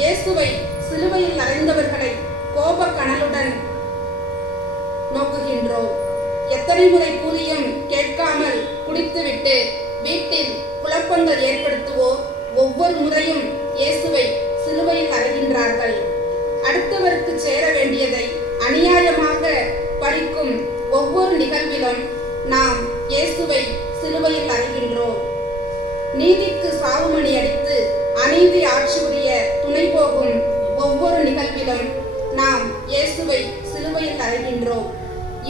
இயேசுவை சிலுவையில் அறைந்தவர்களை கோபக்கனலுடன் நோக்குகின்றோம். எத்தனை முறை கூறியும் கேட்காமல் குடித்துவிட்டு வீட்டில் குழப்பங்கள் ஏற்படுத்துவோர் ஒவ்வொரு முறையும் இயேசுவை சிலுவையில் அறைகின்றார்கள். அடுத்தவருக்கு சேர வேண்டியதை அநியாயமாக பறிக்கும் ஒவ்வொரு நிகழ்விலும் நாம் இயேசுவை சிலுவையில் அறைகின்றோம். நீதிக்கு சாவுமணி அடித்து அநீதி ஆட்சி புரிய துணை போகும் ஒவ்வொரு நிகழ்விலும் நாம் இயேசுவை சிலுவையில் அறைகின்றோம்.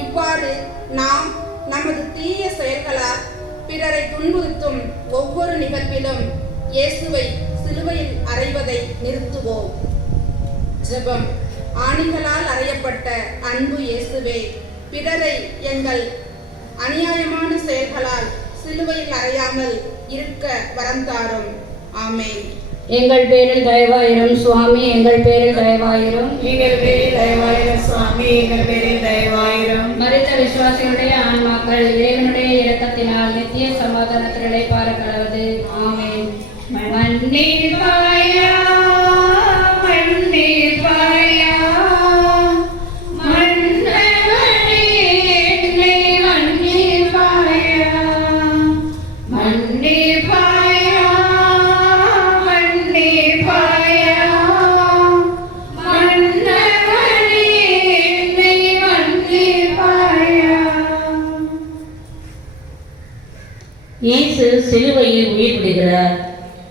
இவ்வாறு நாம் நமது தீய செயல்களால் பிறரை துன்புறுத்தும் ஒவ்வொரு நிகழ்விலும் இயேசுவை சிலுவையில் அறைவதை நிறுத்துவோம். ஜெபம். ஆணிகளால் அறையப்பட்ட அன்பு இயேசுவே, பிறரை எங்கள் அநியாயமான செயல்களால் சிலுவையில் அறையாமல் இருக்க வரம் தாரும். ஆமென். எங்கள் பேரில் தயவாயிரும் சுவாமி, எங்கள் பேரில் தயவாயிரும். எங்கள் பேரில் தயவாயிரும் சுவாமி, எங்கள் பேரில் தயவாயிரும். மரித்த விசுவாசிகளுடைய ஆன்மாக்கள் இறைவனுடைய இரக்கத்தினால் நித்திய சமாதானத்தில் இளைப்பாற கடவுது. ஆமென். மன்னிப்பாயா மன்னிப்பாயா மன்னவனே என்னை மன்னிப்பாயா மன்னிப்பாயா மன்னிப்பாயா மன்னவனே என்னை மன்னிப்பாயா. இயேசு சிலுவையில் உயிர் விடுகிறார்.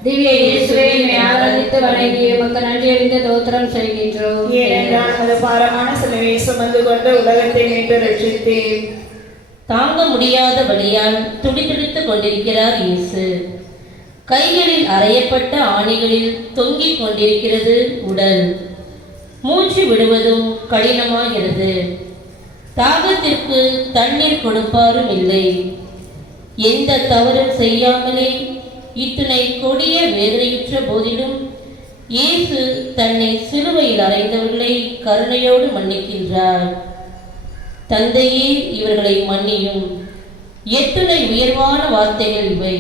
திவ்ய இயேசுவை ஆராதித்து வணங்கி உமக்கு நன்றியறிந்த தோத்திரம் செய்கின்றோம். ஏனென்றால் நமது பாரமான சிலுவையை சுமந்து கொண்டு உலகத்தை மீட்டு ரட்சித்தேன். தாங்க முடியாத வலியால் துடிதுடித்துக் கொண்டிருக்கிறார் இயேசு. கைகளில் அறையப்பட்ட ஆணிகளில் தொங்கிக் கொண்டிருக்கிறது உடல். மூச்சு விடுவதும் கடினமாகிறது. தாகத்திற்கு தண்ணீர் கொடுப்பாரும் இல்லை. எந்த தவறும் செய்யாமலே இத்தனை கொடிய வேதனையுற்ற போதிலும் இயேசு தன்னை சிலுவையில் அறைந்தவர்களை கருணையோடு மன்னிக்கின்றார். தந்தையே, இவர்களை மன்னியும். எத்துணை உயர்வான வார்த்தைகள் இவை!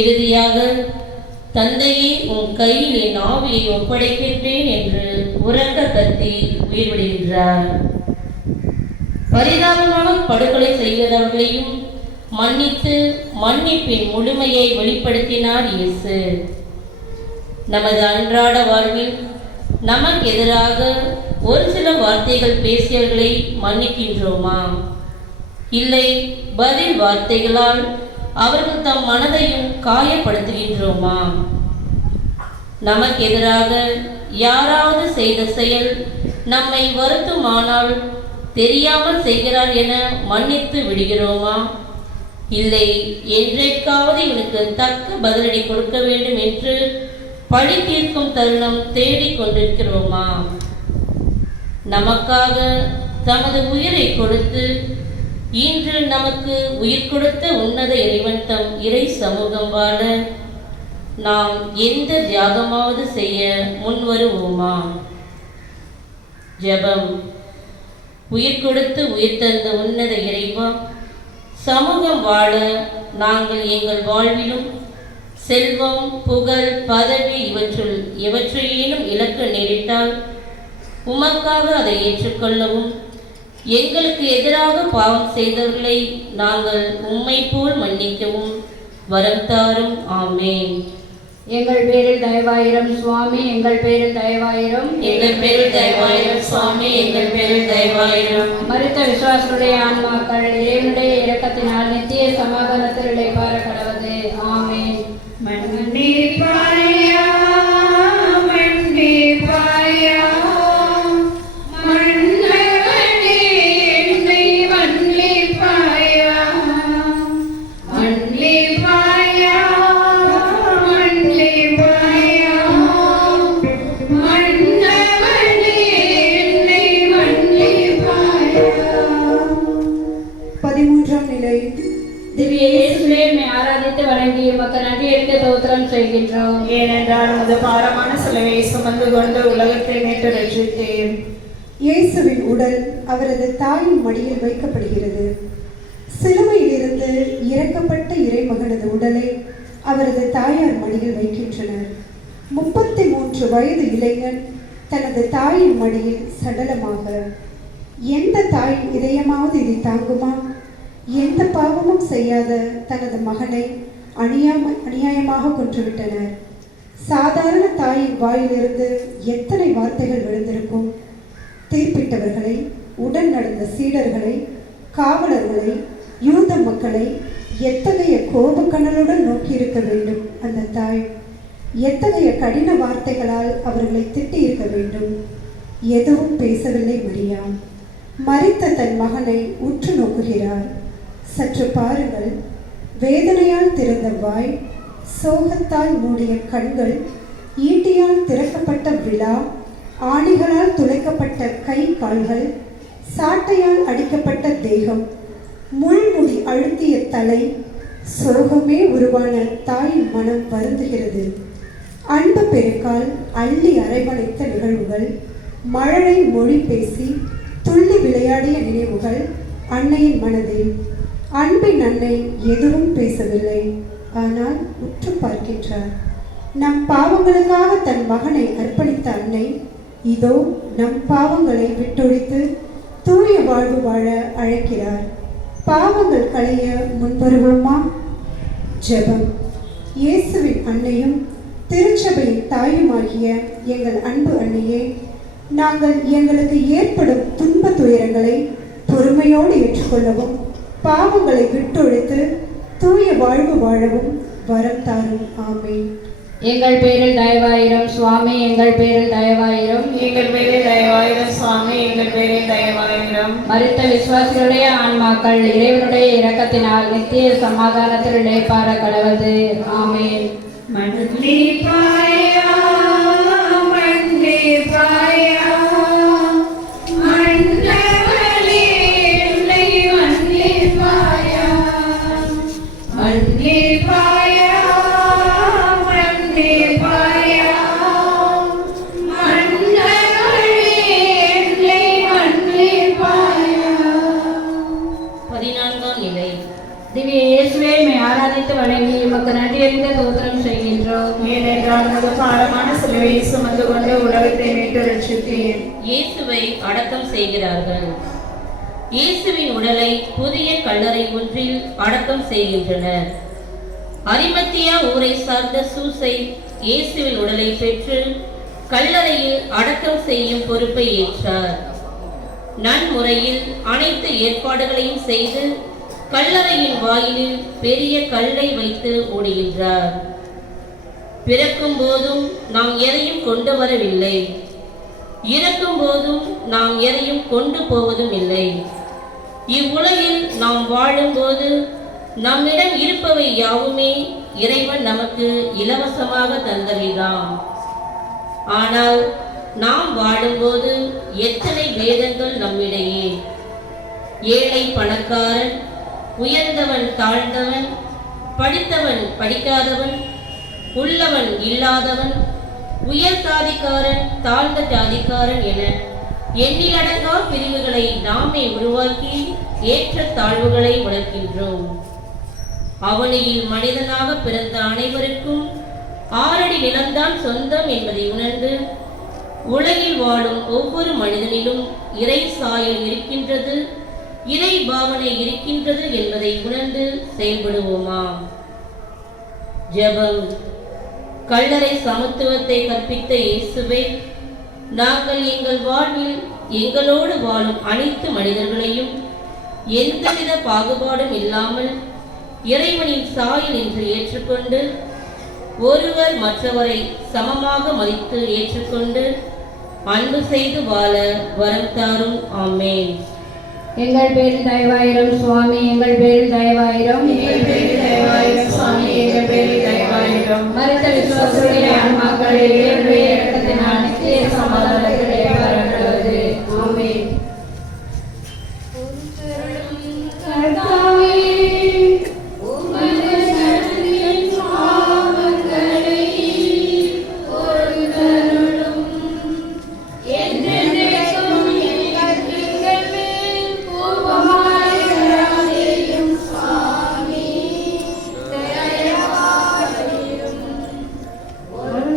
இறுதியாக, தந்தையே, உன் கையில் என் ஆவியை ஒப்படைக்கின்றேன் என்று உரக்க கத்தி உயிர் விடுகின்றார். பரிதாபமாக படுகொலை செய்தவர்களையும் மன்னித்து மன்னிப்பின் முழுமையை வெளிப்படுத்தினார் இயேசு. நமது அன்றாட வாழ்வில் நமக்கு எதிராக ஒரு சில வார்த்தைகள் பேசியவர்களை மன்னிக்கின்றோமா? இல்லை, பதில் வார்த்தைகளால் அவர்கள் தம் மனதையும் காயப்படுத்துகின்றோமா? நமக்கு எதிராக யாராவது செய்த செயல் நம்மை வருத்துமானால் தெரியாமல் செய்கிறார் என மன்னித்து விடுகிறோமா? இல்லை, என்றைக்காவது இவனுக்கு தக்க பதிலடி கொடுக்க வேண்டும் என்று பழி தீர்க்கும் தருணம் தேடிக் கொண்டிருக்கிறோமா? நமக்காக தமது உயிரை கொடுத்து இன்று நமக்கு உயிர் கொடுத்த உன்னத இறைவன் தம் இறை சமூகம் வாழ நாம் எந்த தியாகமாவது செய்ய முன்வருவோமா? ஜெபம். உயிர் கொடுத்து உயிர் தந்த உன்னத இறைவா, சமூகம் வாழ நாங்கள் எங்கள் வாழ்விலும் செல்வம், புகழ், பதவி இவற்றுள் எவற்றையேனும் இழக்க நேரிட்டால் உமக்காக அதை ஏற்றுக்கொள்ளவும், எங்களுக்கு எதிராக பாவம் செய்தவர்களை நாங்கள் உம்மை போல் மன்னிக்கவும் வரம் தாரும். ஆமென். எங்கள் பேரில் தயவாயிரும் சுவாமி, எங்கள் பேரில் தயவாயிரும். எங்கள் பேரில் தயவாயிரும் சுவாமி, எங்கள் பேரில் தயவாயிரும். மரித்த விசுவாசிகளுடைய ஆன்மாக்கள் இறைவனுடைய இரக்கத்தினால் நித்திய சமாதானத்தில் இளைப்பாற கடவுது. ஆமென். மன்னிப்பாயா மன்னிப்பாயா மன்னவனே என்னை மன்னிப்பாயா மன்னிப்பாயா மன்னிப்பாயா மன்னவனே என்னை மன்னிப்பாயா. 13ஆம் நிலை. திவ்ய இயேசுவே ஆராதித்து வணங்கி உமக்கு நன்றியறிந்த தோத்திரம் செய்கின்றோம். ஏனென்றால் நமது பாரமான சிலுவையை சுமந்து கொண்டு உலகத்தை மீட்டு ரட்சித்தேன். இயேசுவின் உடல் அவரது தாயின் மடியில் வைக்கப்படுகிறது. சிலுவையிலிருந்து இறக்கப்பட்ட இறைமகனது உடலை அவரது தாயார் மடியில் வைக்கின்றனர். 33 வயது இளைஞன் தனது தாயின் மடியில் சடலமாக. எந்த தாயின் இதயமாவது இதை தாங்குமா? எந்த பாவமும் செய்யாத தனது மகனை அநியாயமாக கொன்றுவிட்டனர். சாதாரண தாயின் வாயிலிருந்து எத்தனை வார்த்தைகள் விழுந்திருக்கும்! தீர்ப்பிட்டவர்களை, உடன் நடந்த சீடர்களை, காவலர்களை, யூத மக்களை எத்தகைய கோபக்கணலுடன் நோக்கியிருக்க வேண்டும் அந்த தாய்! எத்தகைய கடின வார்த்தைகளால் அவர்களை திட்டியிருக்க வேண்டும்! எதுவும் பேசவில்லை மரியா. மரித்த தன் மகனை உற்று நோக்குகிறார். சற்று பாருங்கள், வேதனையால் திறந்த வாய், சோகத்தால் மூடிய கண்கள், ஈட்டியால் திறக்கப்பட்ட விழா, ஆணிகளால் துளைக்கப்பட்ட கை கால்கள், சாட்டையால் அடிக்கப்பட்ட தேகம், முள்முடி அழுத்திய தலை, சோகமே உருவான தாயின் மனம் வருந்துகிறது. அன்பு பெருக்கால் அள்ளி அரவணைத்த நிகழ்வுகள், மழலை மொழி பேசி துள்ளி விளையாடிய நினைவுகள் அன்னையின் மனதில். அன்பின் அன்னை எதுவும் பேசவில்லை, ஆனால் உற்று பார்க்கின்றார். நம் பாவங்களுக்காக தன் மகனை அர்ப்பணித்த அன்னை இதோ நம் பாவங்களை விட்டொழித்து தூய வாழ்வு வாழ அழைக்கிறார். பாவங்கள் களைய முன்வருவோமா? ஜெபம். இயேசுவின் அன்னையும் திருச்சபையின் தாயுமாகிய எங்கள் அன்பு அன்னையே, நாங்கள் எங்களுக்கு ஏற்படும் துன்ப துயரங்களை பொறுமையோடு ஏற்றுக்கொள்ளவும், பாவங்களை விட்டொழித்து தூய வாழ்வு வாழவும் வரம் தாரும். ஆமென். எங்கள் பேரில் தயவாயிரம் சுவாமி, எங்கள் பேரில் தயவாயிரம். எங்கள் பேரில் தயவாயிரம் சுவாமி, எங்கள் பேரில் தயவாயிரம். மரித்த விசுவாசிகளுடைய ஆன்மாக்கள் இறைவனுடைய இரக்கத்தினால் நித்திய சமாதானத்தில் இளைப்பாற கடவது. ஆமென். மன்னிப்பாயா, மன்னிப்பாயா, மன்னவனே என்னை மன்னிப்பாயா, மன்னிப்பாயா, மன்னிப்பாயா, மன்னவனே என்னை மன்னிப்பாயா. 14ஆம் நிலை. திவ்ய இயேசுவே, மை ஆராதித்து வணங்கி உமக்கு நன்றியறிந்த தோத்திரம் செய்கின்றோம். ஏனென்றால் உமது பாரமான சிலுவையை சுமந்து கொண்டு உலகத்தை மீட்டு ரட்சித்தீர். இயேசுவை அடக்கம் செய்கிறார்கள். இயேசுவின் உடலை புதிய கல்லறை ஒன்றில் அடக்கம் செய்கின்றனர். அரிமத்தியா ஊரை சார்ந்த சூசை இயேசுவின் உடலை பெற்று கல்லறையில் அடக்கம் செய்யும் பொறுப்பை ஏற்றார். நன்முறையில் அனைத்து ஏற்பாடுகளையும் செய்து கல்லறையின் வாயிலில் பெரிய கல்லை வைத்து ஓடுகின்றார். பிறக்கும் போதும் நாம் எதையும் கொண்டு வரவில்லை, இறக்கும் போதும் நாம் எதையும் கொண்டு போவதும் இல்லை. இவ்வுலகில் நாம் வாழும்போது நம்மிடம் இருப்பவை யாவுமே இறைவன் நமக்கு இலவசமாக தந்தவைதான். ஆனால் நாம் வாழும்போது எத்தனை பேதங்கள் நம்மிடையே! ஏழை பணக்காரன், உயர்ந்தவன் தாழ்ந்தவன், படித்தவன் படிக்காதவன், உள்ளவன் இல்லாதவன், உயர் சாதிக்காரன் தாழ்ந்த ஜாதிக்காரன் என எண்ணிலடங்கா பிரிவுகளை நாமே உருவாக்கி ஏற்ற தாழ்வுகளை வளர்க்கின்றோம். அவனியில் மனிதனாக பிறந்த அனைவருக்கும் 6 அடி நிலம்தான் சொந்தம் என்பதை உணர்ந்து உலகில் வாழும் ஒவ்வொரு மனிதனிலும் இறை சாயல் இருக்கின்றது, இறை பாவனை இருக்கின்றது என்பதை உணர்ந்து செயல்படுவோமா? ஜெபம். கல்லறை சமத்துவத்தை கற்பித்த இயேசுவே, நாங்கள் எங்கள் வாழ்வில் எங்களோடு வாழும் அனைத்து மனிதர்களையும் எந்தவித பாகுபாடும் இல்லாமல் இறைவனின் சாயல் என்று ஏற்றுக்கொண்டு ஒருவர் மற்றவரை சமமாக மதித்து ஏற்றுக்கொண்டு அன்பு செய்து வாழ வரம் தாரும். ஆமென். எங்கள் பேரில் தயவாயிரம் சுவாமி, எங்கள் பேரில் தயவாயிரம். எங்கள் பேரில் தயவாயிரம் சுவாமி, எங்கள் பேரில் தயவாயிரம். மரித்த விசுவாசிகளுடைய ஆன்மாக்கள் இறைவனுடைய இரக்கத்தினால் நித்திய சமாதானத்தில் இளைப்பாற கடவது. ஆமென். ஒரு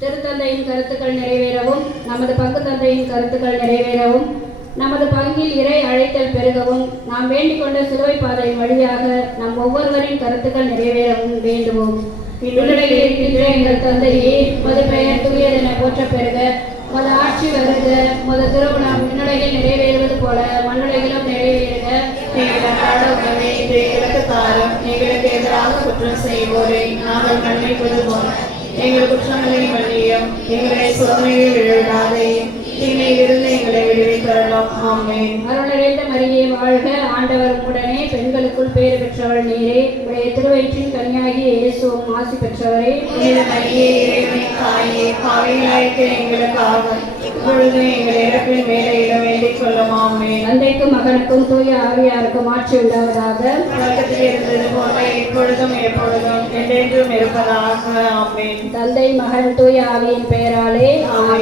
திருத்தந்தையின் கருத்துக்கள் நிறைவேறவும் நமது பங்கு தந்தையின் கருத்துக்கள் நிறைவேறவும் நமது பங்கில் இறை அழைத்தல் பெருகவும் நாம் வேண்டிக் கொண்ட சிலுவை பாதையின் வழியாக நம் ஒவ்வொருவரின் கருத்துக்கள் நிறைவேறவும் வேண்டுவோம். விண்ணுலகில் இருக்கின்ற எங்கள் தந்தையே, உமது பெயர் தூயதென போற்ற பெறுக. உமது ஆட்சி வருக. உமது திருமணம் விண்ணுலகில் நிறைவேறுவது போல மண்ணுலகிலும் நிறைவேறுக. எங்கள் அன்றாட உணவை இன்று எங்களுக்கு தாரும். எங்களுக்கு எதிராக குற்றம் செய்வோரை நாங்கள் மன்னிப்பது போல எங்கள் குற்றங்களை மன்னியும். எங்களை சோதனையில் விழுவிடாதே, தீமையிலிருந்து எங்களை விடுவித்தரலாம். ஆமென். அருள் நிறைந்த மரியே வாழ்க. ஆண்டவர் உடனே பெண்களுக்குள் பேறு பெற்றவள் நீரே. உடைய திருவயிற்றின் கனியாகிய இயேசுவும் ஆசி பெற்றவரே. புனித மரியே, இறைவனின் தாயே, பாவிகளாயிருக்கிற எங்களுக்காக இப்பொழுது எங்கள் இறப்பின் வேலையிடம் வேண்டிக் கொள்ளும். ஆமென். தந்தைக்கும் மகனுக்கும் தூய ஆவியாருக்கும் ஆட்சி உண்டாவதாக. தொடக்கத்தில் இருந்தது போல இப்பொழுதும் எப்பொழுதும் என்றென்றும் இருப்பதாக. ஆமென். தந்தை மகன் தூய ஆவியின் பெயராலே. ஆமென்.